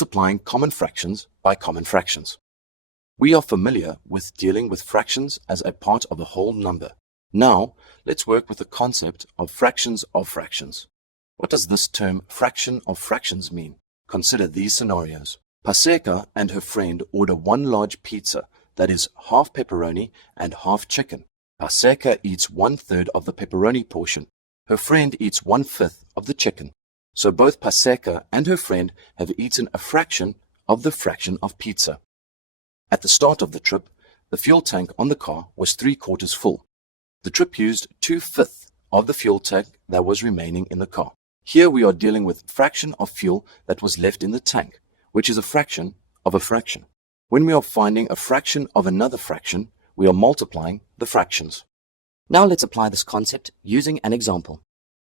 multiplying common fractions by common fractions. We are familiar with dealing with fractions as a part of a whole number. Now, let's work with the concept of fractions of fractions. What does this term fraction of fractions mean? Consider these scenarios. Paseka and her friend order one large pizza that is half pepperoni and half chicken. Paseka eats 1/3 of the pepperoni portion. Her friend eats 1/5 of the chicken. So both Paseka and her friend have eaten a fraction of the fraction of pizza. At the start of the trip, the fuel tank on the car was 3/4 full. The trip used 2/5 of the fuel tank that was remaining in the car. Here we are dealing with fraction of fuel that was left in the tank, which is a fraction of a fraction. When we are finding a fraction of another fraction, we are multiplying the fractions. Now let's apply this concept using an example.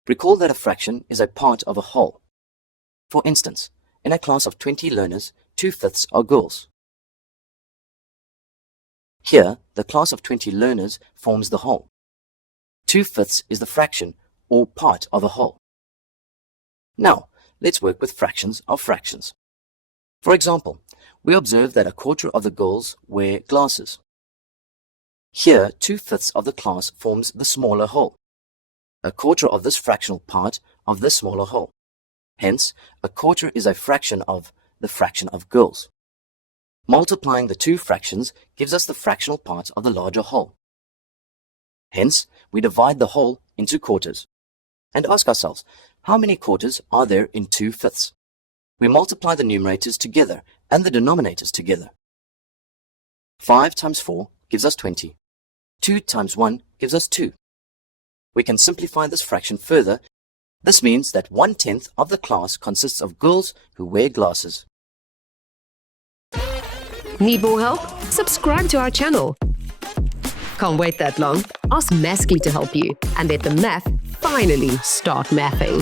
Recall that a fraction is a part of a whole. For instance, in a class of 20 learners, 2/5 are girls. Here, the class of 20 learners forms the whole. 2/5 is the fraction or part of a whole. Now, let's work with fractions of fractions. For example, we observe that 1/4 of the girls wear glasses. Here, 2/5 of the class forms the smaller whole. 1/4 of this fractional part of this smaller whole. Hence, 1/4 is a fraction of the fraction of girls. Multiplying the two fractions gives us the fractional part of the larger whole. Hence, we divide the whole into quarters and ask ourselves, how many quarters are there in 2/5? We multiply the numerators together and the denominators together. 5 times 4 gives us 20. 2 times 1 gives us 2. We can simplify this fraction further. This means that 1/10 of the class consists of girls who wear glasses. Need more help? Subscribe to our channel. Can't wait that long? Ask Masky to help you and let the math finally start mathing.